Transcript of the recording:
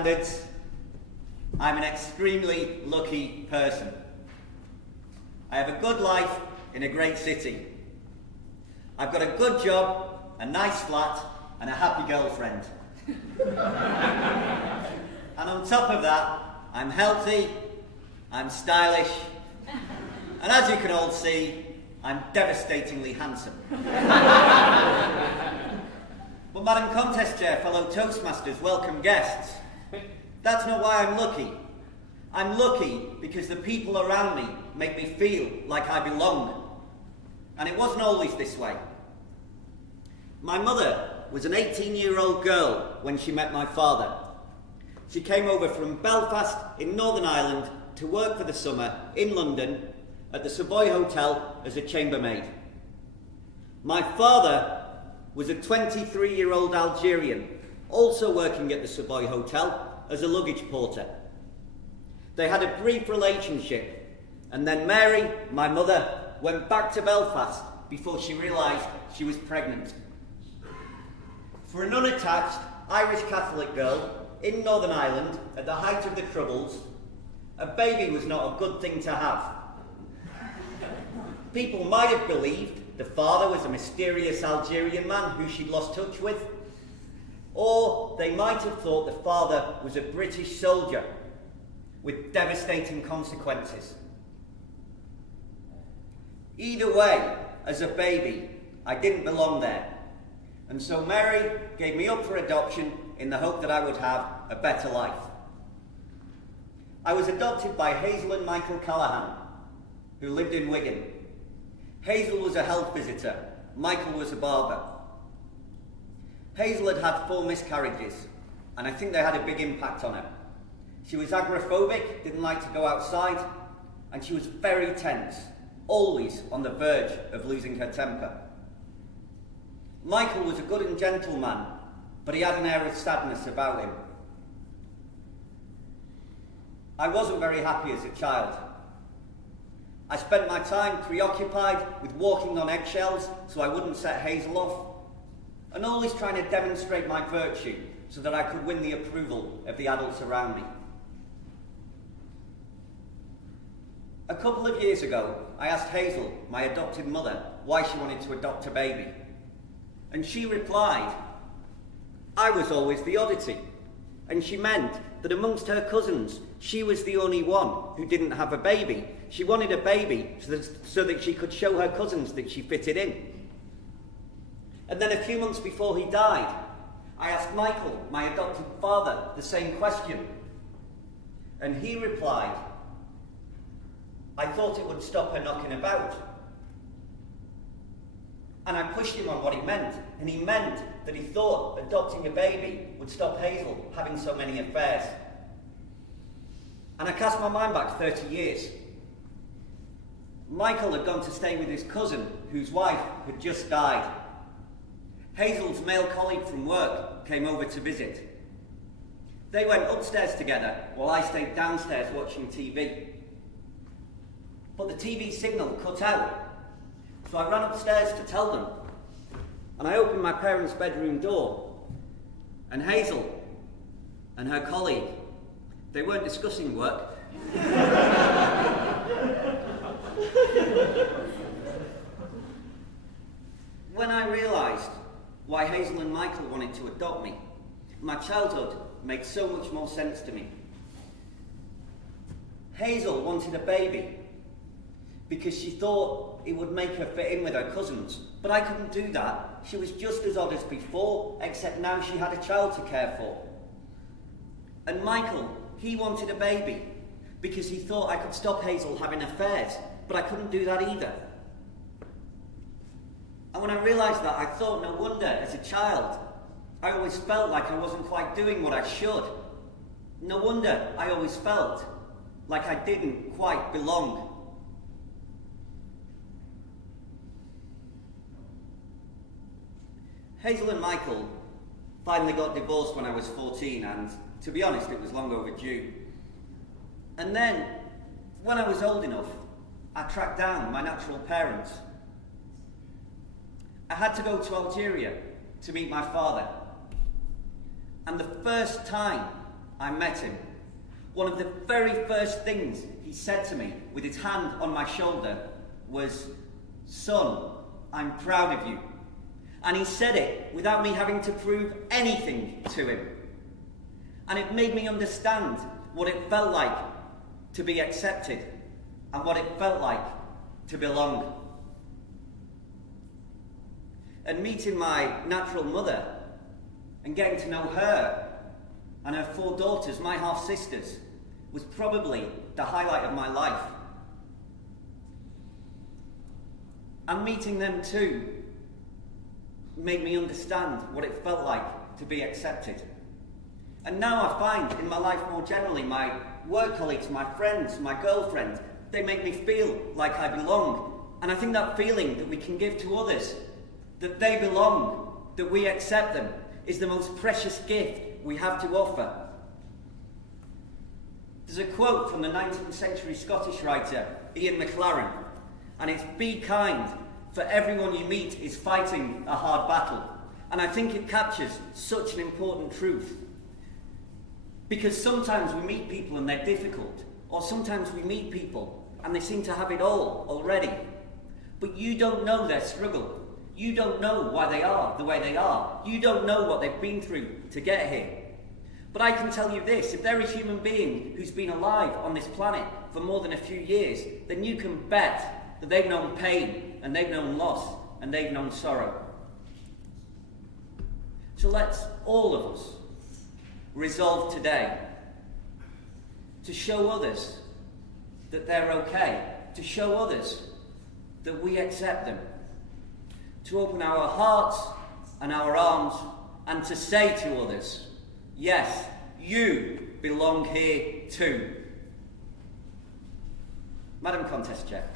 standards, I'm an extremely lucky person. I have a good life in a great city. I've got a good job, a nice flat, and a happy girlfriend. And on top of that, I'm healthy, I'm stylish, and as you can all see, I'm devastatingly handsome. But Madam Contest Chair, fellow Toastmasters, welcome guests, that's not why I'm lucky. I'm lucky because the people around me make me feel like I belong. And it wasn't always this way. My mother was an 18-year-old girl when she met my father. She came over from Belfast in Northern Ireland to work for the summer in London at the Savoy Hotel as a chambermaid. My father was a 23-year-old Algerian, also working at the Savoy Hotel as a luggage porter. They had a brief relationship, and then Mary, my mother, went back to Belfast before she realised she was pregnant. For an unattached Irish Catholic girl in Northern Ireland at the height of the Troubles, a baby was not a good thing to have. People might have believed the father was a mysterious Algerian man who she'd lost touch with, or they might have thought the father was a British soldier with devastating consequences. Either way, as a baby, I didn't belong there. And so Mary gave me up for adoption in the hope that I would have a better life. I was adopted by Hazel and Michael Callahan, who lived in Wigan. Hazel was a health visitor, Michael was a barber. Hazel had had 4 miscarriages, and I think they had a big impact on her. She was agoraphobic, didn't like to go outside, and she was very tense, always on the verge of losing her temper. Michael was a good and gentle man, but he had an air of sadness about him. I wasn't very happy as a child. I spent my time preoccupied with walking on eggshells so I wouldn't set Hazel off, and always trying to demonstrate my virtue so that I could win the approval of the adults around me. A couple of years ago, I asked Hazel, my adopted mother, why she wanted to adopt a baby. And she replied, I was always the oddity. And she meant that amongst her cousins, she was the only one who didn't have a baby. She wanted a baby so that she could show her cousins that she fitted in. And then a few months before he died, I asked Michael, my adopted father, the same question. And he replied, I thought it would stop her knocking about. And I pushed him on what it meant, and he meant that he thought adopting a baby would stop Hazel having so many affairs. And I cast my mind back 30 years. Michael had gone to stay with his cousin, whose wife had just died. Hazel's male colleague from work came over to visit. They went upstairs together while I stayed downstairs watching TV. But the TV signal cut out. So I ran upstairs to tell them, and I opened my parents' bedroom door, and Hazel and her colleague, they weren't discussing work. When I realised why Hazel and Michael wanted to adopt me, my childhood made so much more sense to me. Hazel wanted a baby because she thought it would make her fit in with her cousins. But I couldn't do that. She was just as odd as before, except now she had a child to care for. And Michael, he wanted a baby because he thought I could stop Hazel having affairs, but I couldn't do that either. And when I realised that, I thought, no wonder, as a child, I always felt like I wasn't quite doing what I should. No wonder I always felt like I didn't quite belong. Hazel and Michael finally got divorced when I was 14, and to be honest, it was long overdue. And then, when I was old enough, I tracked down my natural parents. I had to go to Algeria to meet my father. And the first time I met him, one of the very first things he said to me with his hand on my shoulder was, "Son, I'm proud of you." And he said it without me having to prove anything to him. And it made me understand what it felt like to be accepted and what it felt like to belong. And meeting my natural mother and getting to know her and her 4 daughters, my half-sisters, was probably the highlight of my life. And meeting them too made me understand what it felt like to be accepted. And now I find in my life more generally, my work colleagues, my friends, my girlfriend, they make me feel like I belong. And I think that feeling that we can give to others, that they belong, that we accept them, is the most precious gift we have to offer. There's a quote from the 19th century Scottish writer Ian McLaren, and it's, "Be kind, for everyone you meet is fighting a hard battle." And I think it captures such an important truth. Because sometimes we meet people and they're difficult, or sometimes we meet people and they seem to have it all already. But you don't know their struggle. You don't know why they are the way they are. You don't know what they've been through to get here. But I can tell you this, if they're a human being who's been alive on this planet for more than a few years, then you can bet that they've known pain, and they've known loss, and they've known sorrow. So let's, all of us, resolve today to show others that they're okay, to show others that we accept them, to open our hearts and our arms and to say to others, yes, you belong here too. Madam Contest Chair.